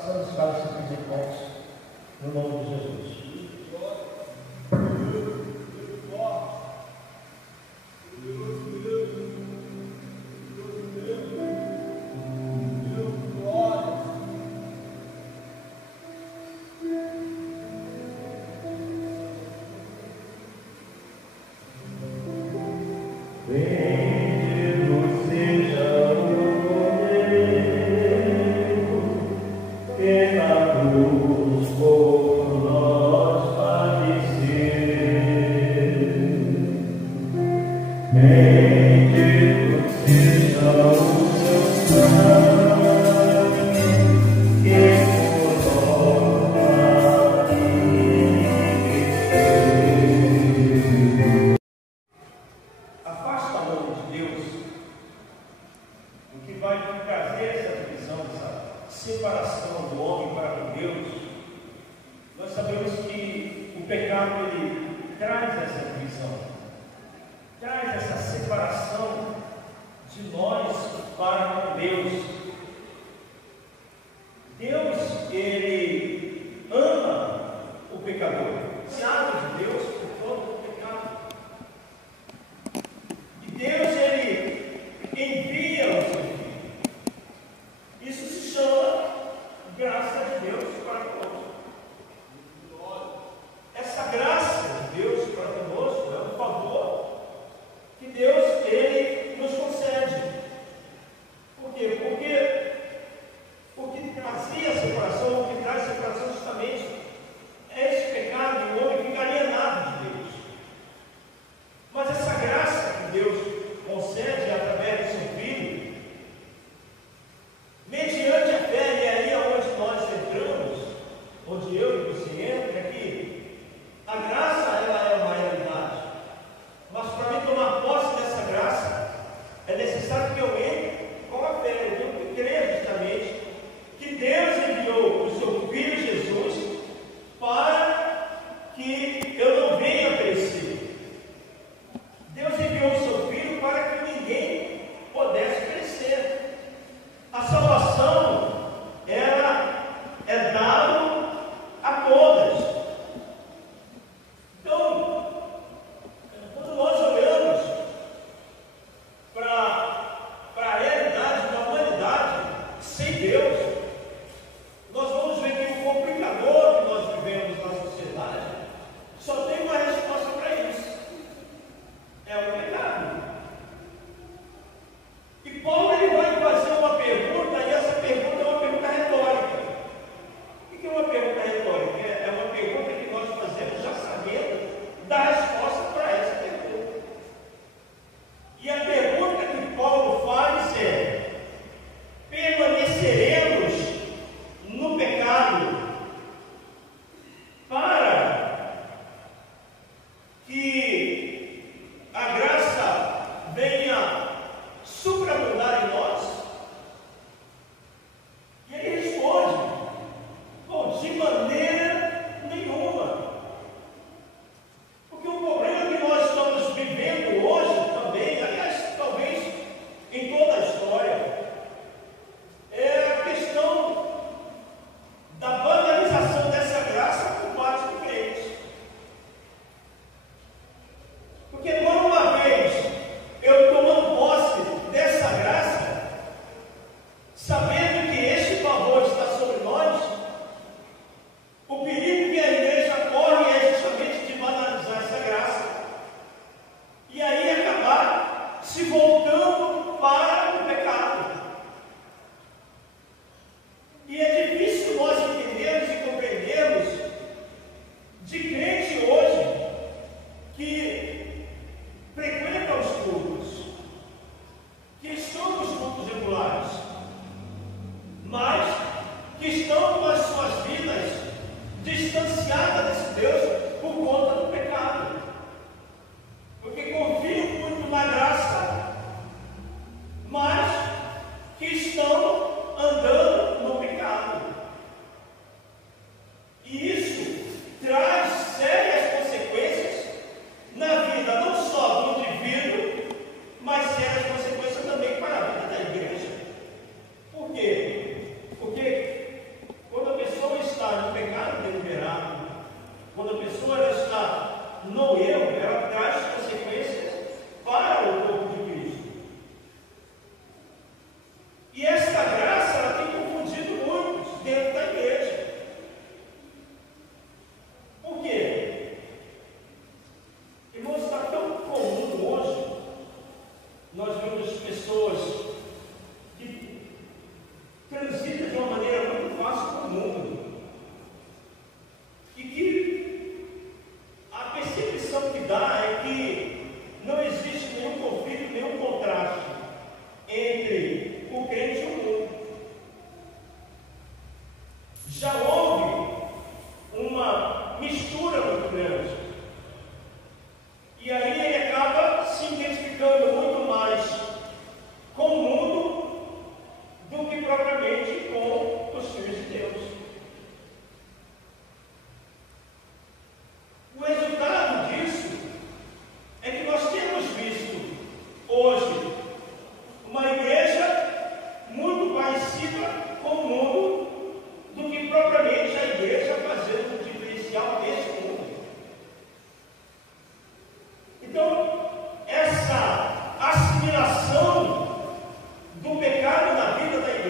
Façamos para os seus irmãos, no nome de Jesus.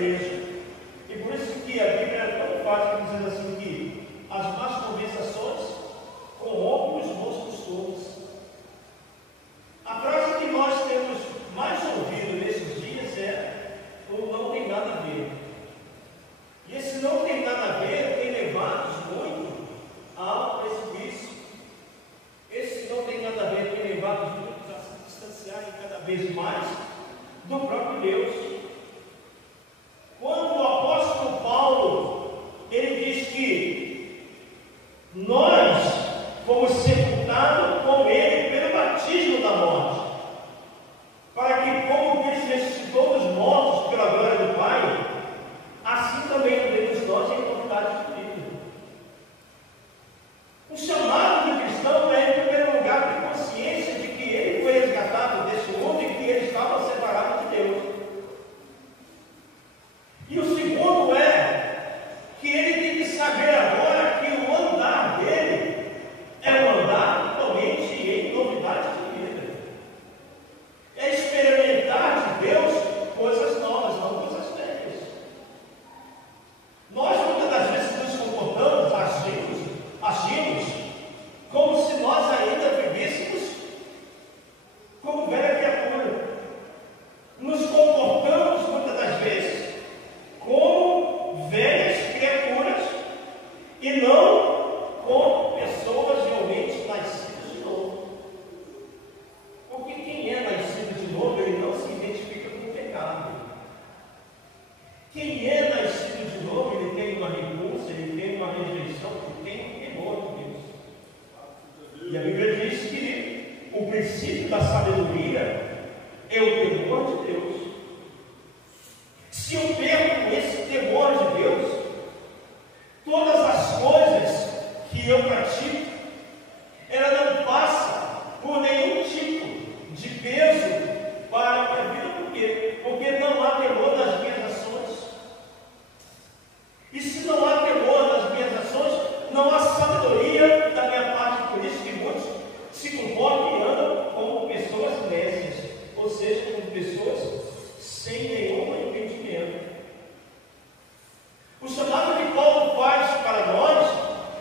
igreja. E por isso que a Bíblia é tão fácil dizer assim que as más conversações corrompem os bons costumes. A frase que nós temos mais ouvido nesses dias é: o não tem nada a ver. E esse não tem nada a ver tem levado muito ao precipício. Esse não tem nada a ver tem levado muito a se distanciarem cada vez mais do próprio Deus. Quando o apóstolo Paulo, ele diz que nós fomos sepultados com ele pelo batismo da morte, para que, como Cristo ressuscitou dos mortos pela glória do Pai, assim também devemos nós em vontade de Cristo. O chamado do cristão é, em primeiro lugar, ter consciência de que ele foi resgatado desse mundo e que ele estava separado de Deus. E o segundo é que ele tem que saber agora que o andar dele é um andar totalmente em novidade de vida. É experimentar de Deus coisas novas, não coisas velhas. Nós muitas das vezes nos comportamos, agimos como se nós ainda vivêssemos como velha criatura. Nos comportamos muitas das vezes como velhas criaturas e não como pessoas realmente nascidas de novo. Porque quem é nascido de novo, ele não se identifica com o pecado. Quem é nascido de novo, ele tem uma repulsa, ele tem uma rejeição, ele tem um temor de Deus. E a Bíblia diz que o princípio da sabedoria é o temor de Deus. Se eu perco esse temor de Deus, todas as coisas que eu pratico, ela não passa por nenhum tipo de peso para a minha vida. Por quê? Porque não há temor nas minhas ações. E se não há temor nas minhas ações, não há sabedoria da minha parte. Por isso que muitos se comportam e andam como pessoas nécias, ou seja, como pessoas sem nenhum entendimento. O chamado que Paulo faz para nós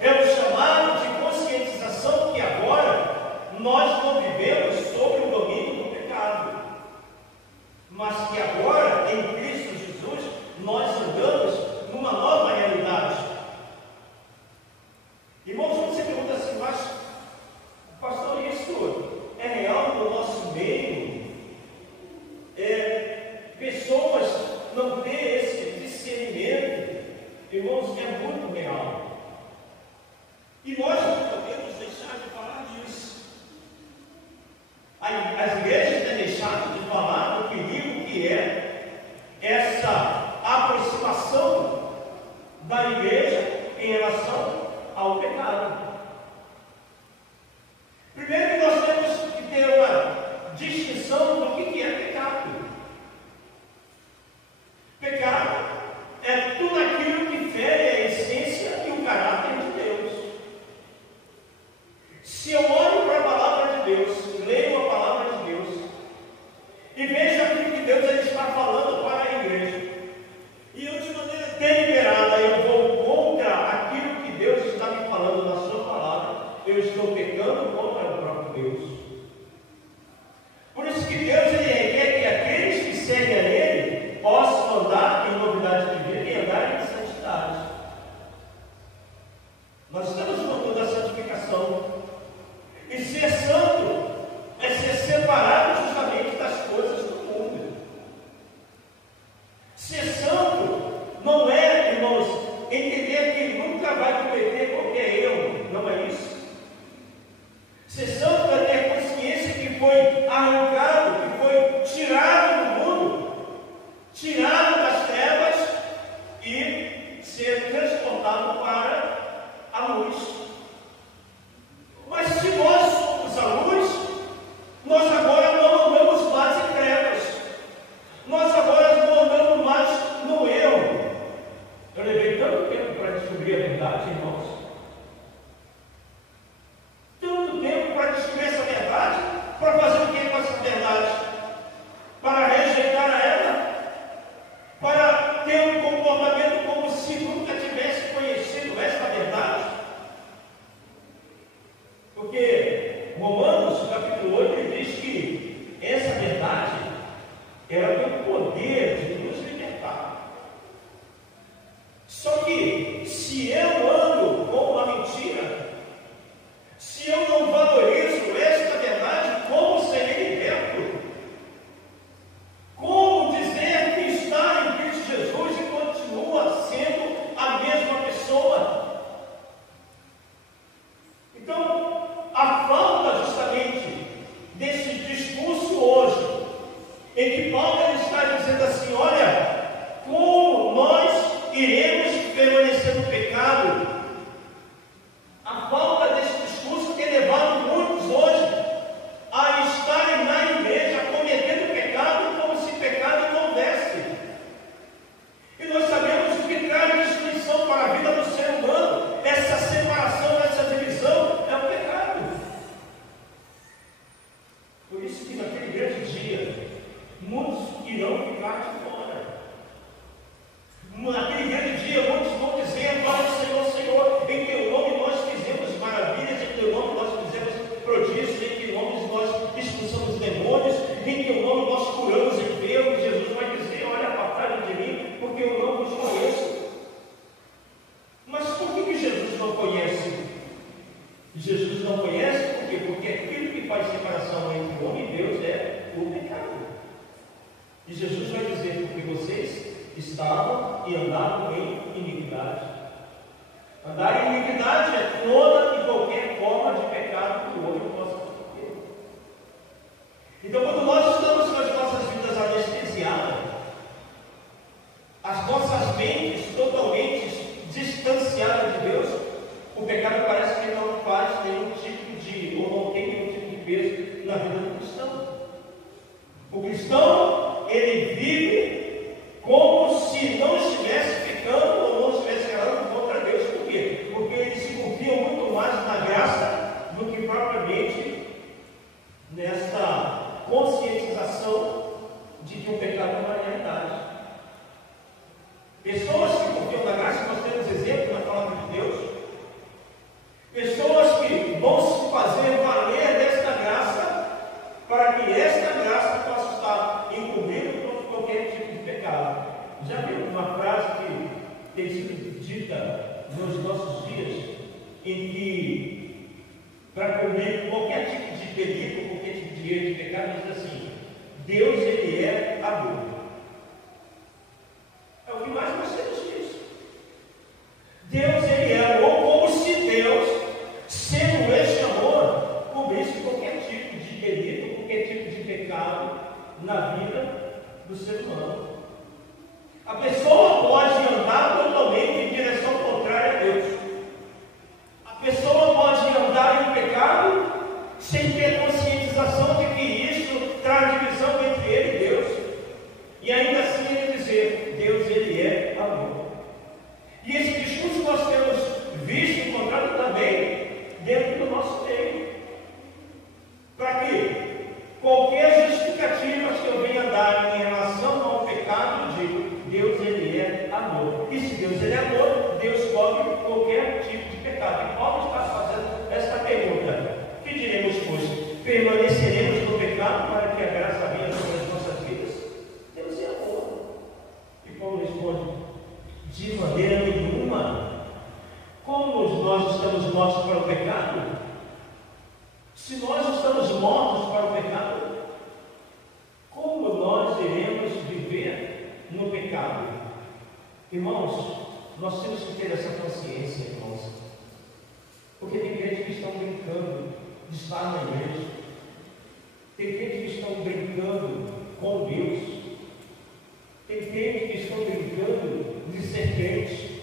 é o chamado de conscientização que agora nós não vivemos sob o domínio do pecado, mas que agora, em Cristo Jesus, nós andamos numa nova realidade. Irmãos, você pergunta assim: mas, pastor, isso é real no nosso meio? Pessoas não têm esse discernimento? Irmãos, é muito real. E nós não podemos deixar de falar disso. As igrejas têm deixado de falar do perigo que é essa aproximação da igreja em relação ao pecado. Primeiro que nós temos que ter uma distinção do que é pecado. Pecado é tudo aquilo que fere a essência e o caráter de Deus. Se eu olho para a palavra de Deus, leio a palavra de Deus e vejo aquilo que Deus ele está falando para a igreja, e eu de maneira deliberada eu vou contra aquilo que Deus está me falando na sua palavra, eu estou pecando contra o próprio Deus. Por isso que Deus ele requer que aqueles que seguem a Ele possam andar em novidade de vida e andar em santidade. Nós estamos no mundo da santificação. E ser santo é ser separado justamente das coisas do mundo. Ser santo não é, irmãos, entender que nunca vai cometer qualquer erro. Não é isso. Ser santo é ter consciência que foi arrancado, que foi tirado do mundo, tirado das trevas e ser transportado para a luz. Mas se nós somos a luz, nós agora não andamos mais em trevas, nós agora não andamos mais no erro. Eu levei tanto tempo para descobrir a verdade, irmãos, e andavam em iniquidade. Andar em iniquidade é toda e qualquer forma de pecado que o homem possa cometer. Então, quando nós estamos com as nossas vidas anestesiadas, as nossas mentes totalmente distanciadas de Deus, o pecado parece que não faz nenhum tipo de, ou não tem nenhum tipo de peso na vida do cristão. O cristão, ele vive como se não estivesse pecando ou não estivesse errando contra Deus. Por quê? Porque ele se confia muito mais na graça do que propriamente nesta conscientização de que o pecado é uma realidade. Pessoas que confiam na graça, nós temos exemplo na palavra de Deus. Pessoas que vão se fazer valer desta graça, para que esta graça possa estar encobrindo por qualquer tipo de pecado. Já viu uma frase que tem sido dita nos nossos dias, em que, para cobrir qualquer tipo de delito, qualquer tipo de erro, de pecado, diz assim: Deus, ele é amor. É o que mais nós temos disso. Deus, ele é amor, como se Deus, sendo este amor, cobrisse qualquer tipo de delito, qualquer tipo de pecado na vida do ser humano. A pessoa pode andar totalmente em direção contrária a Deus. A pessoa pode andar em pecado sem ter conscientização de que isso traz divisão entre ele e Deus. E ainda assim ele dizer: Deus, ele é amor. E esse discurso nós temos visto e encontrado também dentro do nosso meio. Para quê? Qualquer justificativa que eu venha dar em relação ao pecado, eu digo: Deus, ele é amor. E se Deus, ele é amor, Deus cobre qualquer tipo de pecado. E Paulo está fazendo esta pergunta: que diremos, pois? Permaneceremos no pecado para que a graça venha sobre as nossas vidas? Deus é amor. E Paulo responde: de maneira nenhuma. Como nós estamos mortos para o pecado? Se nós estamos mortos para o pecado, como nós iremos viver no pecado? Irmãos, nós temos que ter essa consciência, irmãos. Porque tem crentes que estão brincando de estar na igreja. Tem crentes que estão brincando com Deus. Tem crentes que estão brincando de ser crente,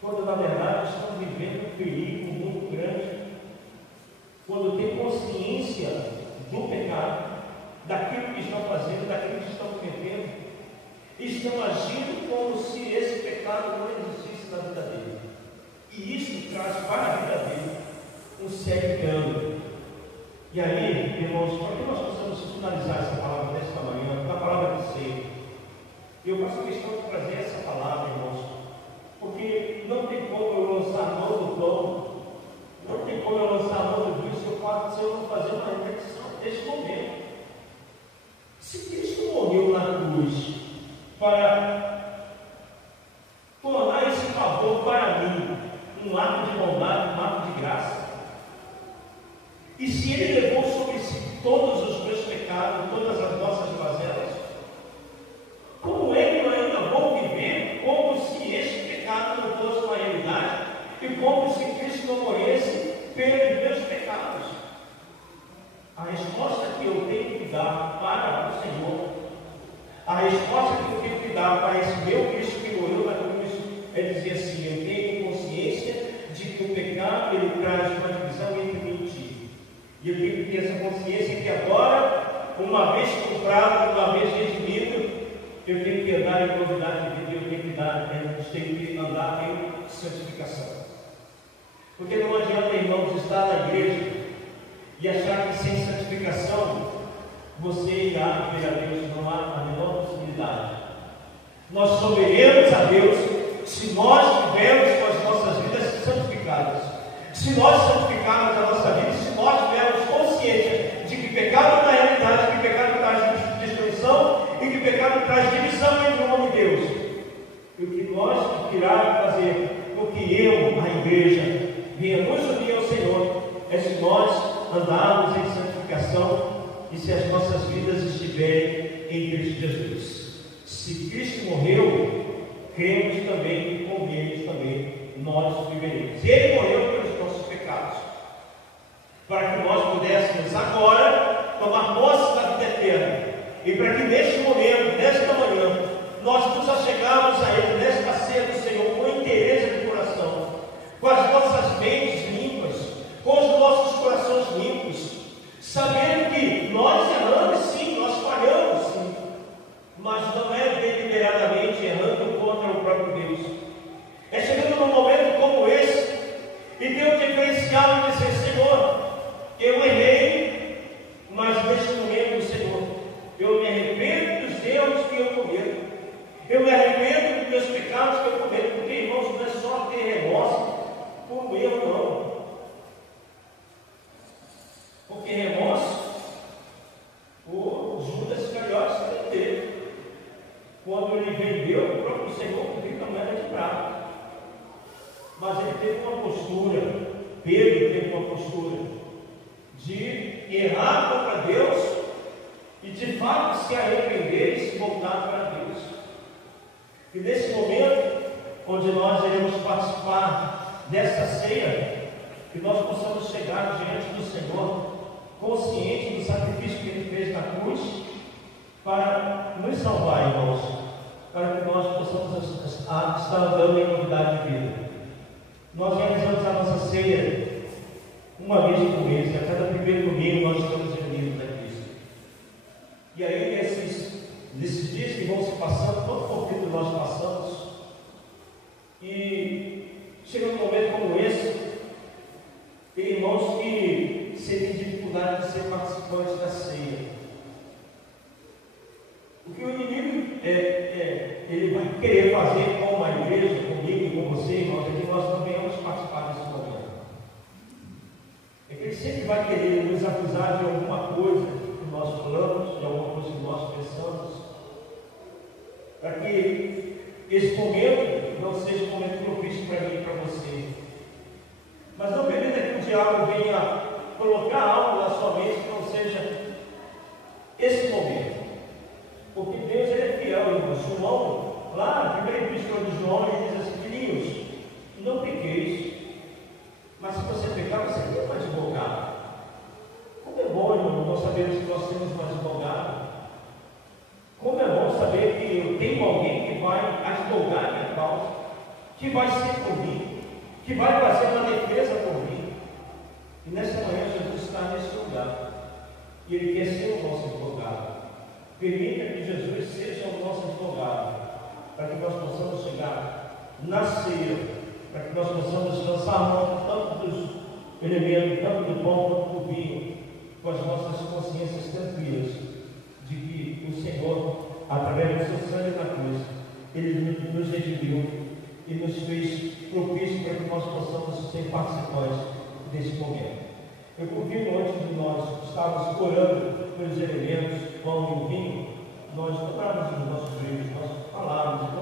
quando na verdade estão vivendo um perigo muito grande. Quando tem consciência do pecado, daquilo que estão fazendo, daquilo que estão cometendo, estão agindo como se esse pecado não existisse na vida dele. E isso traz para a vida dele um sério dano. E aí, irmãos, para que nós possamos finalizar essa palavra desta manhã, a palavra de ser, eu faço questão de trazer essa palavra, irmãos, porque não tem como eu lançar a mão do pão, não tem como eu lançar a mão do vinho se eu não fazer uma reflexão desse momento. Se Cristo morreu na cruz para tornar esse favor para mim um ato de bondade, um ato de graça, e se Ele levou sobre si todos os meus pecados, todas as nossas mazelas, como é que eu ainda vou viver como se este pecado não fosse uma realidade e como se Cristo não morresse pelos meus pecados? A resposta que eu tenho que dar para o Senhor, a resposta que eu tenho que dar para esse meu Cristo que morreu na cruz, é dizer assim: eu tenho consciência de que o pecado ele traz uma divisão entre mim e ti. E eu tenho que ter essa consciência que agora, uma vez comprado, uma vez redimido, eu tenho que andar em novidade de vida, eu tenho que andar em santificação. Porque não adianta, irmãos, estar na igreja e achar que sem santificação você irá ver a Deus. Não há a menor possibilidade. Nós só veremos a Deus se nós tivermos com as nossas vidas santificadas. Se nós santificarmos a nossa vida, se nós tivermos consciência de que pecado na realidade, que pecado traz destruição e que pecado traz divisão entre o homem e Deus. E o que nós irá fazer com que eu, a igreja, venhamos unir ao Senhor, é se nós andarmos em santificação e se as nossas vidas estiverem em Cristo Jesus. Se Cristo morreu, cremos também e com eles também nós viveremos. Ele morreu pelos nossos pecados, para que nós pudéssemos agora tomar posse da vida eterna, e para que neste momento, nesta manhã, nós nos achegarmos a Ele nesta ceia do Senhor com interesse de coração, com as nossas mentes limpas, com os nossos corações limpos, sabendo que nós erramos sim, nós falhamos sim, mas não é deliberadamente errando contra o próprio Deus. É chegando num momento como esse e ter o diferencial de dizer: Senhor, eu errei, mas neste momento, Senhor, eu me arrependo dos erros que eu cometo, eu me arrependo dos meus pecados que eu cometo, porque, irmãos, não é só ter remorso por um erro, não. Porque remorso, o Judas Iscariotes também teve. Quando ele vendeu o próprio Senhor por 30 moedas de prata. Mas ele teve uma postura, Pedro teve uma postura de errar contra Deus e de fato se arrepender e se voltar para Deus. E nesse momento, onde nós iremos participar desta ceia, que nós possamos chegar diante do Senhor, consciente do sacrifício que Ele fez na cruz, para nos salvar, irmãos, para que nós possamos estar andando em novidade de vida. Nós realizamos a nossa ceia uma vez por mês, a cada primeiro domingo nós estamos reunidos aqui. E aí, nesses dias que vão se passando, todo conflito que nós passamos, e chega um momento como esse, tem irmãos que sentem dificuldade de ser participantes da ceia. O que o inimigo ele vai querer fazer com a igreja, comigo e com você, irmãos, é que nós não venhamos participar desse momento. É que ele sempre vai querer nos acusar de alguma coisa que nós falamos, de alguma coisa que nós pensamos, para que esse momento não seja um momento propício para mim e para você. Mas não permita que o diabo venha colocar algo na sua mente que não seja esse momento. Porque Deus ele é fiel, irmão. João, lá na primeira epístola de João, ele diz assim: filhinhos, não pequeis, mas se você pecar, você tem um advogado. Como é bom, irmão, nós sabemos que nós temos um advogado. Como é bom saber que eu tenho alguém que vai advogar minha causa, que vai ser por mim, que vai fazer uma defesa por mim. E nesta manhã Jesus está nesse lugar, e Ele quer ser o nosso advogado. Permita que Jesus seja o nosso advogado, para que nós possamos chegar na ceia, para que nós possamos lançar a mão tanto dos elementos, tanto do pão quanto do vinho, com as nossas consciências tranquilas, de que o Senhor, através do seu sangue na cruz, Ele nos redimiu e nos fez propício para que nós possamos ser participantes desse momento. Eu convido, antes de nós estarmos orando pelos elementos, pão e vinho, nós dobrarmos os nossos joelhos, nós falarmos,